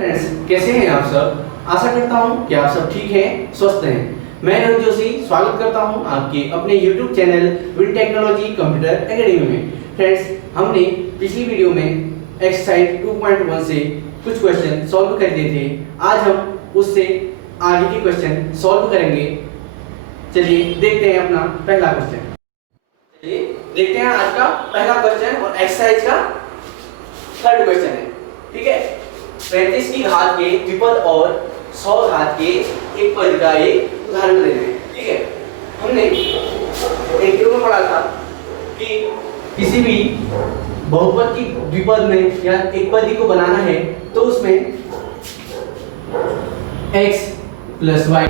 Friends, कैसे हैं आप सब। आशा करता हूं कि आप सब ठीक हैं, स्वस्थ हैं। मैं रोहित जोशी स्वागत करता हूं आपके अपने YouTube channel win technology computer academy में। फ्रेंड्स, हमने पिछली वीडियो में एक्सरसाइज 2.1 से कुछ क्वेश्चन सॉल्व कर दिए थे। आज हम उससे आगे के क्वेश्चन सॉल्व करेंगे। चलिए देखते हैं अपना पहला क्वेश्चन। चलिए देखते हैं आज का पहला क्वेश्चन और एक्सरसाइज का थर्ड क्वेश्चन है। ठीक है, 35 की घात के द्विपद और 100 घात के एक पद का एक उदाहरण ले रहे हैं। ठीक है, हमने इंट्रो में पढ़ा था कि किसी भी बहुपद की द्विपद में या एक पदी को बनाना है तो उसमें x प्लस y,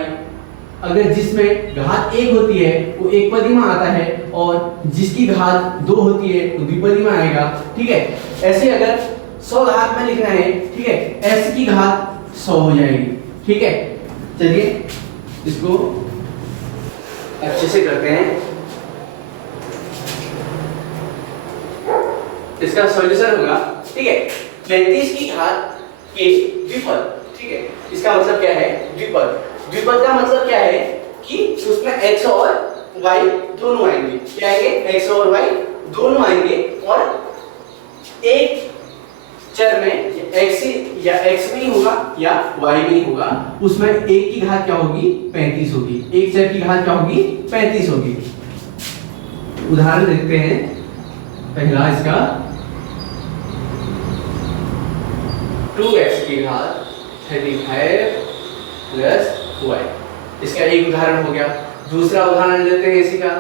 अगर जिसमें घात 1 होती है वो एक पदी में आता है और जिसकी घात 2 होती है वो द्विपदी में आएगा। ठीक है, ऐसे अगर 100 घात में लिखना है, ठीक है, x की घात 100 हो जाएगी। ठीक है, चलिए इसको अच्छे से करते हैं। इसका सॉल्यूशन होगा, ठीक है, 35 की घात के द्विपद। ठीक है, इसका मतलब क्या है, द्विपद। द्विपद का मतलब क्या है कि उसमें x और y दोनों आएंगे। क्या आएंगे, x और y दोनों आएंगे और एक चर में x या x में ही होगा या y में ही होगा। उसमें एक की घात क्या होगी, 35 होगी। एक चर की घात क्या होगी, 35 होगी। उदाहरण देखते हैं पहला इसका 2x की घात 35 प्लस y। इसका एक उदाहरण हो गया। दूसरा उदाहरण लेते हैं इसी का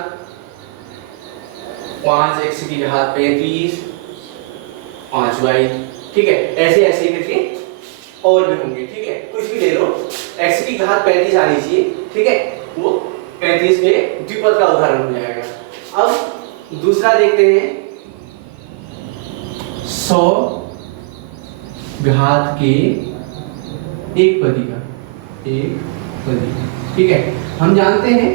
5x की घात 35 5y। ठीक है, ऐसे ऐसे करके और भी होंगे। ठीक है, कुछ भी ले लो, x की घात 35 आनी चाहिए। ठीक है, वो 35 के द्विपद का उदाहरण हो जाएगा। अब दूसरा देखते हैं 100 घात के एक पदी का एक पदी। ठीक है, हम जानते हैं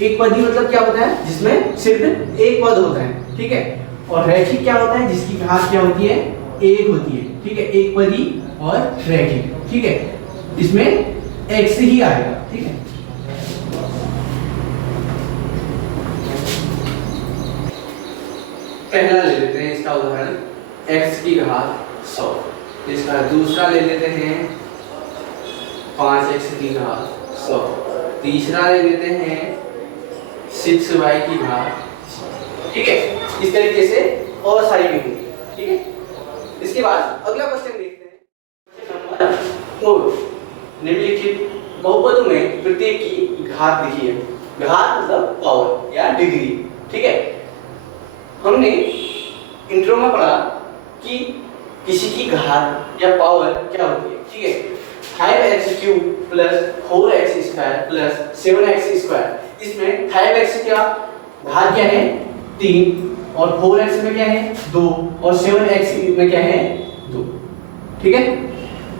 एक पदी मतलब क्या होता है, जिसमें सिर्फ एक पद होता है। ठीक है, और रैखिक क्या होता है, जिसकी घात क्या होती है, एक होती है। ठीक है, एक पदी और रैखिक। ठीक है, इसमें x ही आएगा। ठीक है, पहला ले लेते हैं इसका उदाहरण x की घात 100। इसका दूसरा ले लेते हैं 5x की घात 100। तीसरा ले लेते हैं 6y की घात 100। ठीक है, इस तरीके से और सारी भी होंगी। ठीक है, इसके बाद अगला क्वेश्चन देखते हैं नंबर 4। निम्नलिखित बहुपदों में प्रत्येक की घात लिखिए। घात मतलब पावर या डिग्री। ठीक है, हमने इंट्रो में पढ़ा कि किसी की घात या पावर क्या होती है। ठीक है, 5x³ plus 4x² plus 7x²। इसमें 5x क्या घात क्या है, 3, और 4x में क्या है, 2, और 7x में क्या है, 2। ठीक है,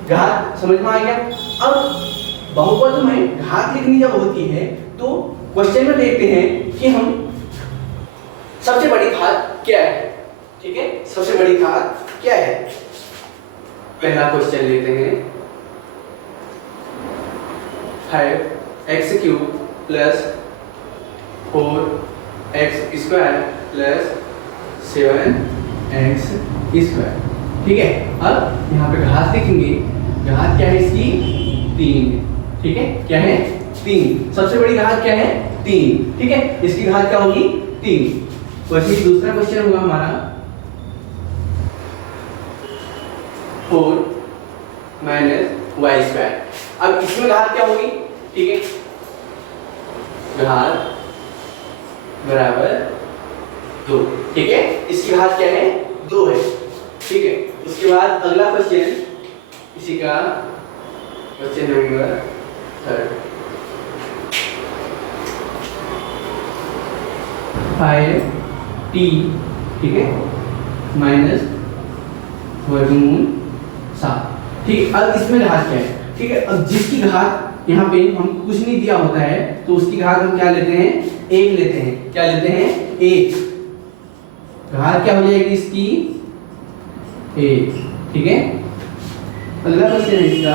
घात समझ में आ गया। अब बहुपद में घात लिखनी जब होती है तो क्वेश्चन में देखते हैं कि हम सबसे बड़ी घात क्या है। ठीक है, सबसे बड़ी घात क्या है। पहला क्वेश्चन लेते हैं 5x³ plus 4x² plus 7x²। ठीक है, अब यहाँ पे घात लिखेंगे। घात क्या है इसकी, 3। ठीक है, क्या है, 3। सबसे बड़ी घात क्या है, 3। ठीक है, इसकी घात क्या होगी, 3। वैसे ही दूसरा क्वेश्चन होगा हमारा 4 - y²। अब इसमें घात क्या होगी, ठीक है, घात बराबर 2। ठीक है, इसकी घात क्या है, 2 है। ठीक है, उसके बाद अगला क्वेश्चन इसी का क्वेश्चन नंबर 3। 5t, ठीक है, माइनस वर्गमूल 7। ठीक है, अब इसमें घात क्या है। ठीक है, अब जिसकी घात यहाँ पे हम कुछ नहीं दिया होता है तो उसकी घात हम क्या लेते हैं, 1 लेते हैं। क्या लेते हैं, 1। घात क्या हो जाएगी इसकी, 1। ठीक है, अगला क्वेश्चन है इसका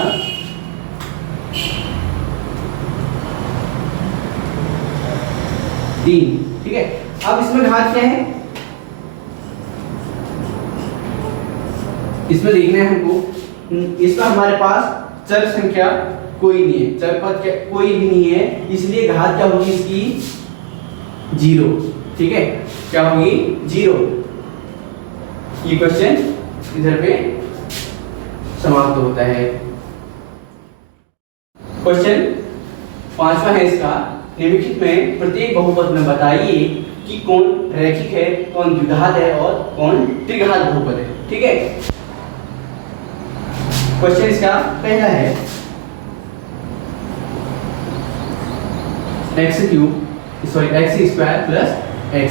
3, ठीक है। अब इसमें घात क्या है, इसमें देखना है हमको, इसका हमारे पास चर संख्या कोई नहीं है, चर पद कोई भी नहीं है, इसलिए घात क्या होगी इसकी 0, ठीक है। क्या होगी 0। ये क्वेश्चन इधर पे समाप्त होता है। क्वेश्चन 5वां है इसका, निम्नलिखित में प्रत्येक बहुपद में बताइए कि कौन रैखिक है, कौन द्विघात है और कौन त्रिघात बहुपद है, ठीक है। क्वेश्चन इसका पहला है x स्क्वायर प्लस x,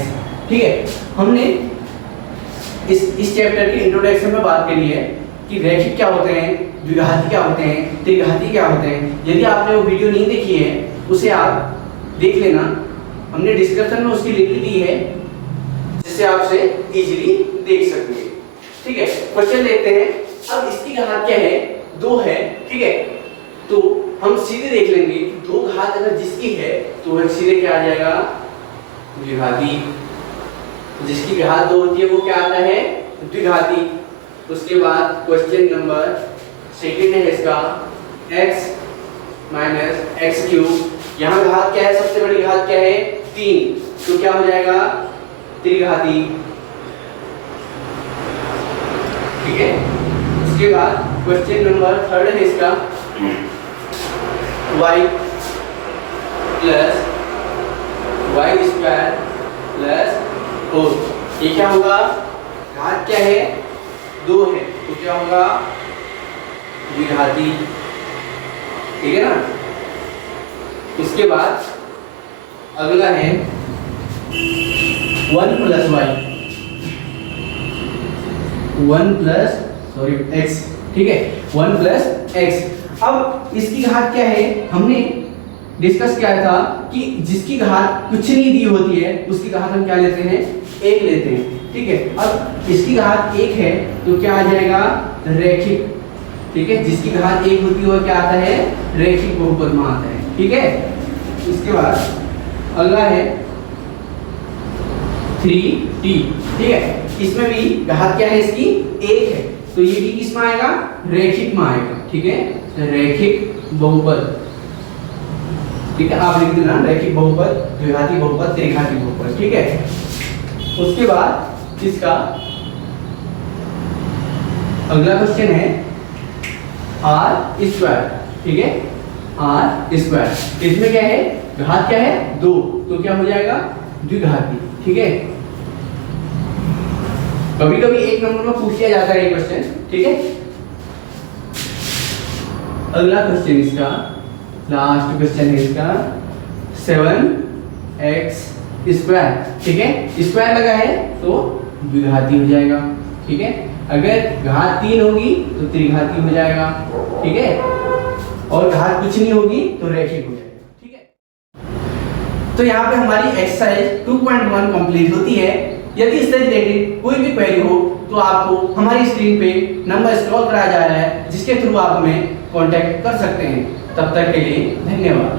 ठीक है। हमने इस चैप्टर के इंट्रोडक्शन में बात करी है कि रैखिक क्या होते हैं, द्विघाती क्या होते हैं, त्रिघाती क्या होते हैं। यदि आपने वो वीडियो नहीं देखी है उसे आप देख लेना, हमने डिस्क्रिप्शन में उसकी लिंक दी है जिससे आप उसे इजीली देख सकते हैं, ठीक है। क्वेश्चन देखते हैं। अब इसकी घात क्या है, 2 है, ठीक है। तो हम सीधे देख लेंगे कि 2 घात अगर जिसकी है तो वह सीधे क्या आ जाएगा, द्विघाती। जिसकी घात 2 होती है वो क्या आता है, द्विघाती। उसके बाद क्वेश्चन नंबर सेकंड है इसका x माइनस एक्स क्यूब। यहाँ घात क्या है, सबसे बड़ी घात क्या है 3, तो क्या हो जाएगा त्रिघाती, ठीक है। उसके बाद क्वेश्चन नंबर थर्ड है इसका y plus y square plus 4। ये क्या होगा, घात क्या है 2 है, तो क्या होगा द्विघाती, ठीक है ना। इसके बाद अगला है 1 प्लस वाई, 1 प्लस x, ठीक है, 1 प्लस x। अब इसकी घात क्या है, हमने डिस्कस किया था कि जिसकी घात कुछ नहीं दी होती है उसकी घात हम क्या लेते हैं, 1 लेते हैं, ठीक है। अब इसकी घात 1 है तो क्या आ जाएगा रैखिक, ठीक है। जिसकी घात 1 होती है वो क्या आता है, रैखिक बहुपद में आता है, ठीक है। इसके बाद अगला है 3t, ठीक है। इसमें भी घात क्या है इसकी 1 है, तो ये भी किस में आएगा, रैखिक में आएगा, ठीक है, रैखिक बहुपद, ठीक है। आप लिख देना रैखिक बहुपद, द्विघाती बहुपद, त्रिघाती बहुपद, ठीक है। उसके बाद इसका अगला क्वेश्चन है r स्क्वायर, ठीक है, r स्क्वायर। इसमें क्या है, घात क्या है 2, तो क्या हो जाएगा द्विघाती, ठीक है। कभी कभी एक नंबर में पूछ लिया जाता है ये क्वेश्चन, ठीक है। अगला क्वेश्चन इसका लास्ट क्वेश्चन है इसका 7x स्क्वायर, ठीक है। स्क्वायर लगा है तो द्विघाती हो जाएगा, ठीक है। अगर घात 3 होगी तो त्रिघाती हो जाएगा, ठीक है। और घात कुछ नहीं होगी तो रैखिक हो जाएगा, ठीक है। तो यहाँ पे हमारी एक्सरसाइज 2.1 कंप्लीट होती है। यदि इससे रिलेटेड कोई भी क्वेरी हो तो आपको हमारी स्क्रीन पे नंबर स्क्रॉल कराया जा रहा है जिसके थ्रू आप हमें कांटेक्ट कर सकते हैं। तब तक के लिए धन्यवाद।